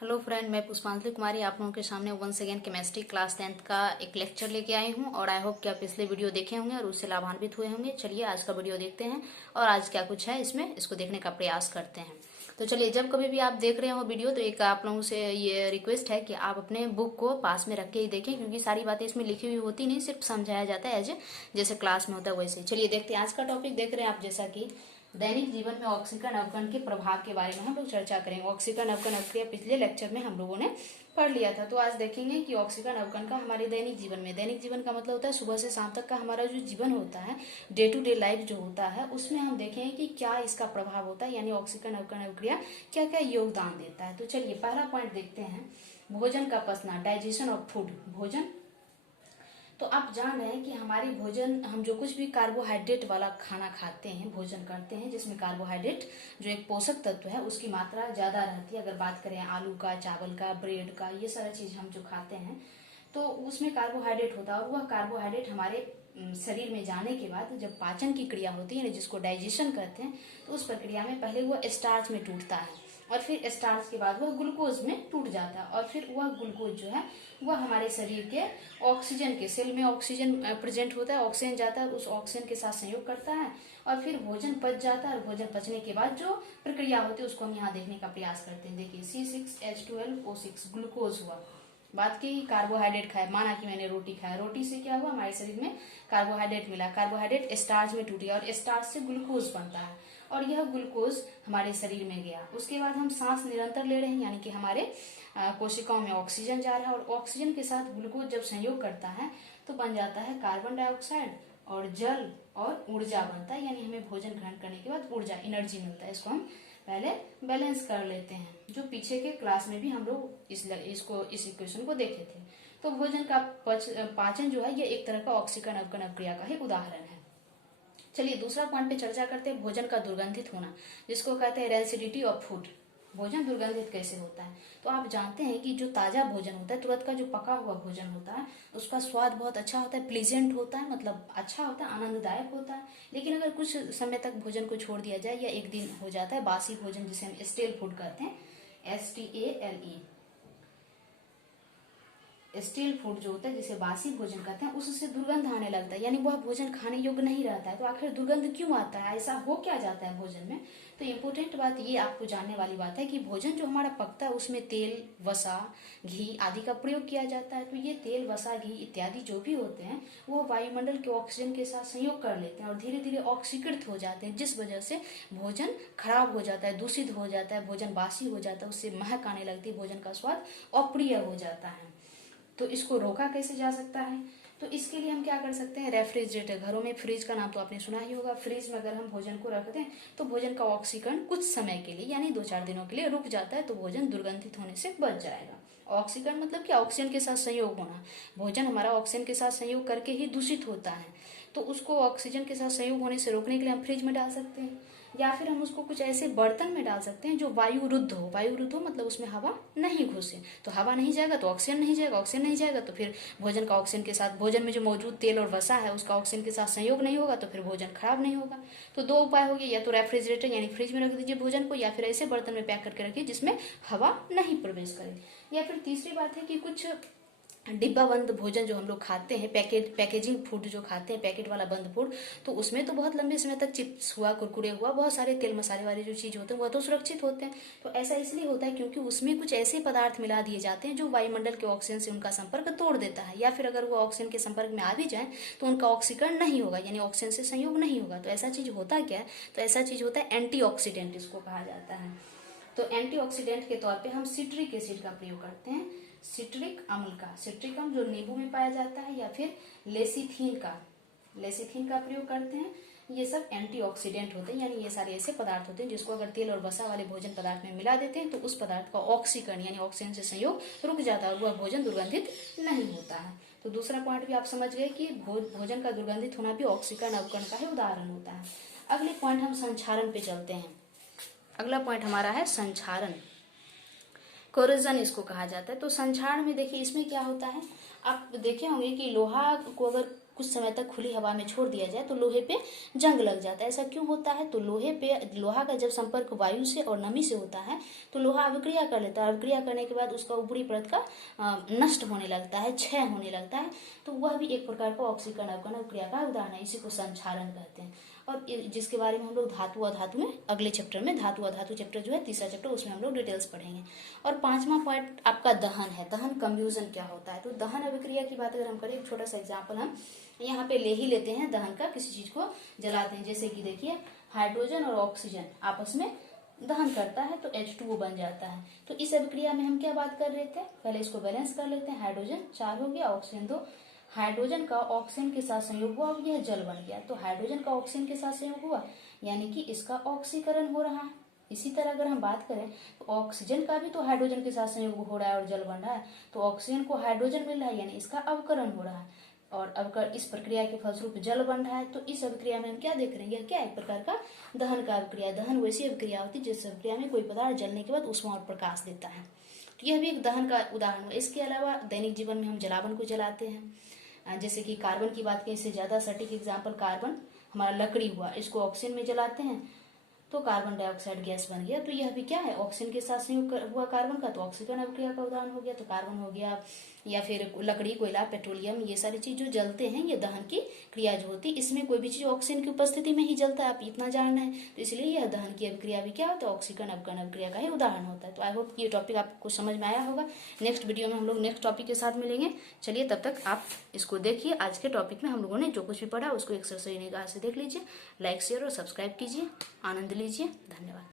Hello friend, मैं पुष्पांजलि कुमारी आप लोगों के सामने once again chemistry class 10th का एक लेक्चर लेके आई हूँ और आई होप कि आप पिछले वीडियो देखे होंगे और उससे लाभान्वित हुए होंगे। चलिए आज का वीडियो देखते हैं और आज क्या कुछ है इसमें, इसको देखने का प्रयास करते हैं। तो चलिए, जब कभी भी आप देख रहे हो वीडियो तो एक आप लोगों से ये रिक्वेस्ट है कि आप अपने बुक को पास में रख के ही देखें, क्योंकि सारी बातें इसमें लिखी हुई होती नहीं, सिर्फ समझाया जाता है जैसे क्लास में होता है वैसे। चलिए देखते हैं आज का टॉपिक। देख रहे हैं आप जैसा कि दैनिक जीवन में ऑक्सीकरण अवकरण के प्रभाव के बारे में हम लोग चर्चा करेंगे। ऑक्सीकरण अवकरण अभिक्रिया पिछले लेक्चर में हम लोगों ने पढ़ लिया था, तो आज देखेंगे कि ऑक्सीकरण अवकरण का हमारे दैनिक जीवन में, दैनिक जीवन का मतलब होता है सुबह से शाम तक का हमारा जो जीवन होता है, डे टू डे लाइफ जो होता है, उसमें हम देखेंगे कि क्या इसका प्रभाव होता है, यानी ऑक्सीकरण अवकरण अभिक्रिया क्या क्या योगदान देता है। तो चलिए पहला पॉइंट देखते हैं, भोजन का पचना, डाइजेशन ऑफ फूड, भोजन। तो आप जान रहे हैं कि हमारी भोजन, हम जो कुछ भी कार्बोहाइड्रेट वाला खाना खाते हैं, भोजन करते हैं, जिसमें कार्बोहाइड्रेट जो एक पोषक तत्व है उसकी मात्रा ज्यादा रहती है। अगर बात करें आलू का, चावल का, ब्रेड का, ये सारा चीज हम जो खाते हैं तो उसमें कार्बोहाइड्रेट होता है और वह कार्बोहाइड्रेट हमारे शरीर में जाने के बाद जब पाचन की क्रिया होती है, जिसको डाइजेशन कहते हैं, तो उस प्रक्रिया में पहले वह स्टार्च में टूटता है और फिर स्टार्च के बाद वह ग्लूकोज में टूट जाता है और फिर वह ग्लूकोज जो है वह हमारे शरीर के ऑक्सीजन के, सेल में ऑक्सीजन प्रेजेंट होता है, ऑक्सीजन जाता है, उस ऑक्सीजन के साथ संयोग करता है और फिर भोजन पच जाता है। और भोजन पचने के बाद जो प्रक्रिया होती है उसको हम यहाँ देखने का प्रयास करते हैं। देखिए C6H12O6 ग्लूकोज हुआ। बात की कार्बोहाइड्रेट खाया, माना कि मैंने रोटी खाया, रोटी से क्या हुआ, हमारे शरीर में कार्बोहाइड्रेट मिला, कार्बोहाइड्रेट स्टार्च में टूट गया और स्टार्च से ग्लूकोज बनता है और यह ग्लूकोज हमारे शरीर में गया। उसके बाद हम सांस निरंतर ले रहे हैं, यानी कि हमारे कोशिकाओं में ऑक्सीजन जा रहा है और ऑक्सीजन के साथ ग्लूकोज जब संयोग करता है तो बन जाता है कार्बन डाइऑक्साइड और जल और ऊर्जा बनता है, यानी हमें भोजन ग्रहण करने के बाद ऊर्जा, एनर्जी मिलता है। इसको हम पहले बैलेंस कर लेते हैं, जो पीछे के क्लास में भी हम लोग इस इक्वेशन को देखे थे। तो भोजन का पाचन जो है ये एक तरह का ऑक्सीकरण अवकरण अभिक्रिया का ही उदाहरण है। चलिए दूसरा पॉइंट पे चर्चा करते हैं, भोजन का दुर्गंधित होना, जिसको कहते हैं रेंसिडिटी ऑफ फूड। भोजन दुर्गंधित कैसे होता है? तो आप जानते हैं कि जो ताजा भोजन होता है, तुरंत का जो पका हुआ भोजन होता है, उसका स्वाद बहुत अच्छा होता है, प्लीजेंट होता है, मतलब अच्छा होता है, आनंददायक होता है। लेकिन अगर कुछ समय तक भोजन को छोड़ दिया जाए या एक दिन हो जाता है बासी भोजन, जिसे हम स्टेल फूड कहते हैं, STALE, स्टील फूड जो होता है जिसे बासी भोजन कहते हैं, उससे दुर्गंध आने लगता है, यानी वह भोजन खाने योग्य नहीं रहता है। तो आखिर दुर्गंध क्यों आता है, ऐसा हो क्या जाता है भोजन में? तो इम्पोर्टेंट बात ये आपको जानने वाली बात है कि भोजन जो हमारा पकता है उसमें तेल, वसा, घी आदि का प्रयोग किया जाता है। तो ये तेल, वसा, घी इत्यादि जो भी होते हैं वो वायुमंडल के ऑक्सीजन के साथ संयोग कर लेते हैं और धीरे धीरे ऑक्सीकृत हो जाते हैं, जिस वजह से भोजन खराब हो जाता है, दूषित हो जाता है, भोजन बासी हो जाता है, उससे महक आने लगती है, भोजन का स्वाद अप्रिय हो जाता है। तो इसको रोका कैसे जा सकता है? तो इसके लिए हम क्या कर सकते हैं, रेफ्रिजरेटर, घरों में फ्रिज का नाम तो आपने सुना ही होगा। फ्रिज में अगर हम भोजन को रख दें तो भोजन का ऑक्सीकरण कुछ समय के लिए, यानी 2-4 दिनों के लिए रुक जाता है, तो भोजन दुर्गंधित होने से बच जाएगा। ऑक्सीकरण मतलब क्या, ऑक्सीजन के साथ संयोग होना। भोजन हमारा ऑक्सीजन के साथ संयोग करके ही दूषित होता है, तो उसको ऑक्सीजन के साथ संयोग होने से रोकने के लिए हम फ्रिज में डाल सकते हैं या फिर हम उसको कुछ ऐसे बर्तन में डाल सकते हैं जो वायुरुद्ध हो। वायुरुद्ध हो मतलब उसमें हवा नहीं घुसे, तो हवा नहीं जाएगा तो ऑक्सीजन नहीं जाएगा, ऑक्सीजन नहीं जाएगा तो फिर भोजन का ऑक्सीजन के साथ, भोजन में जो मौजूद तेल और वसा है उसका ऑक्सीजन के साथ संयोग नहीं होगा, तो फिर भोजन खराब नहीं होगा। तो 2 उपाय हो गए, या तो रेफ्रिजरेटर यानी फ्रिज में रख दीजिए भोजन को, या फिर ऐसे बर्तन में पैक करके रखिए जिसमें हवा नहीं प्रवेश करे। या फिर तीसरी बात है कि कुछ डिब्बा बंद भोजन जो हम लोग खाते हैं, पैकेजिंग फूड जो खाते हैं, पैकेट वाला बंद फूड, तो उसमें तो बहुत लंबे समय तक चिप्स हुआ, कुरकुरे हुआ, बहुत सारे तेल मसाले वाले जो चीज होते हैं वह तो सुरक्षित होते हैं। तो ऐसा इसलिए होता है क्योंकि उसमें कुछ ऐसे पदार्थ मिला दिए जाते हैं जो वायुमंडल के ऑक्सीजन से उनका संपर्क तोड़ देता है, या फिर अगर वो ऑक्सीजन के संपर्क में आ भी जाए तो उनका ऑक्सीकरण नहीं होगा, यानी ऑक्सीजन से संयोग नहीं होगा। तो ऐसा चीज होता क्या है? तो ऐसा चीज होता है एंटीऑक्सीडेंट, इसको कहा जाता है। तो एंटीऑक्सीडेंट के तौर पे हम सिट्रिक एसिड का प्रयोग करते हैं, सिट्रिक अम्ल का, सिट्रिक अम्ल जो नींबू में पाया जाता है, या फिर लेसिथिन का प्रयोग करते हैं। ये सब एंटीऑक्सीडेंट होते हैं, यानी ये सारे ऐसे पदार्थ होते हैं जिसको अगर तेल और वसा वाले भोजन पदार्थ में मिला देते हैं तो उस पदार्थ का ऑक्सीकरण यानी ऑक्सीजन से संयोग रुक जाता है और वह भोजन दुर्गंधित नहीं होता है। तो दूसरा पॉइंट भी आप समझ गए कि भोजन का दुर्गंधित होना भी ऑक्सीकरण अवकरण का ही उदाहरण होता है। अगले पॉइंट हम संक्षारण पे चलते हैं। अगला पॉइंट हमारा है संक्षारण, कोरोजन इसको कहा जाता है। तो संक्षारण में देखिए इसमें क्या होता है, आप देखे होंगे कि लोहा को अगर कुछ समय तक खुली हवा में छोड़ दिया जाए तो लोहे पे जंग लग जाता है। ऐसा क्यों होता है? तो लोहा का जब संपर्क वायु से और नमी से होता है तो लोहा अभिक्रिया कर लेता है। अभिक्रिया करने के बाद उसका ऊपरी परत का नष्ट होने लगता है, क्षय होने लगता है। तो वह भी एक प्रकार का ऑक्सीकरण अवकरण अभिक्रिया का उदाहरण है। इसी को संक्षारण कहते हैं। और जिसके बारे में हम लोग धातु अधातु में अगले चैप्टर में, धातु अधातु चैप्टर जो है तीसरा चैप्टर, उसमें हम लोग डिटेल्स पढ़ेंगे। और 5वां पॉइंट आपका दहन है। दहन कंब्यूजन क्या होता है? तो दहन अभिक्रिया की बात अगर हम करें, एक छोटा सा एग्जाम्पल हम यहाँ पे ले ही लेते हैं दहन का। किसी चीज को जलाते हैं, जैसे कि देखिए हाइड्रोजन और ऑक्सीजन आपस में दहन करता है तो H2O बन जाता है। तो इस अभिक्रिया में हम क्या बात कर रहे थे? पहले इसको बैलेंस कर लेते हैं। हाइड्रोजन 4 हो गया, ऑक्सीजन 2। हाइड्रोजन का ऑक्सीजन के साथ संयोग हुआ और यह जल बन गया। तो हाइड्रोजन का ऑक्सीजन के साथ संयोग हुआ यानी कि इसका ऑक्सीकरण हो रहा है। इसी तरह अगर हम बात करें तो ऑक्सीजन का भी तो हाइड्रोजन के साथ संयोग हो रहा है और जल बन रहा है। तो ऑक्सीजन को हाइड्रोजन मिल रहा है यानी इसका अवकरण हो रहा है और अवकरण इस प्रक्रिया के फलस्वरूप जल बन रहा है। तो इस अभिक्रिया में हम क्या देख रहे हैं? यह क्या एक प्रकार का दहन का अभिक्रिया। दहन वैसी अभिक्रिया होती है जिस अभिक्रिया में कोई पदार्थ जलने के बाद ऊष्मा और प्रकाश देता है। तो यह भी एक दहन का उदाहरण है। इसके अलावा दैनिक जीवन में हम जलावन को जलाते हैं। जैसे कि कार्बन की बात करें, इससे ज्यादा सटीक एग्जाम्पल कार्बन हमारा लकड़ी हुआ, इसको ऑक्सीजन में जलाते हैं तो कार्बन डाइऑक्साइड गैस बन गया। तो यह भी क्या है? ऑक्सीजन के साथ संयोग हुआ कार्बन का तो ऑक्सीकरण अभिक्रिया का उदाहरण हो गया। तो कार्बन हो गया, या फिर लकड़ी, कोयला, पेट्रोलियम, ये सारी चीज जो जलते हैं, ये दहन की क्रिया जो होती है, इसमें कोई भी चीज ऑक्सीजन की उपस्थिति में ही जलता है, आप इतना जानना है। तो इसलिए यह दहन की अभिक्रिया भी क्या होता है? ऑक्सीकरण अवकरण अभिक्रिया का ही उदाहरण होता है। तो आई होप ये टॉपिक आपको समझ में आया होगा। नेक्स्ट वीडियो में हम लोग नेक्स्ट टॉपिक के साथ मिलेंगे। चलिए तब तक आप इसको देखिए। आज के टॉपिक में हम लोगों ने जो कुछ भी पढ़ा उसको एक सही निगाह से देख लीजिए। लाइक, शेयर और सब्सक्राइब कीजिए। आनंद लीजिए। धन्यवाद।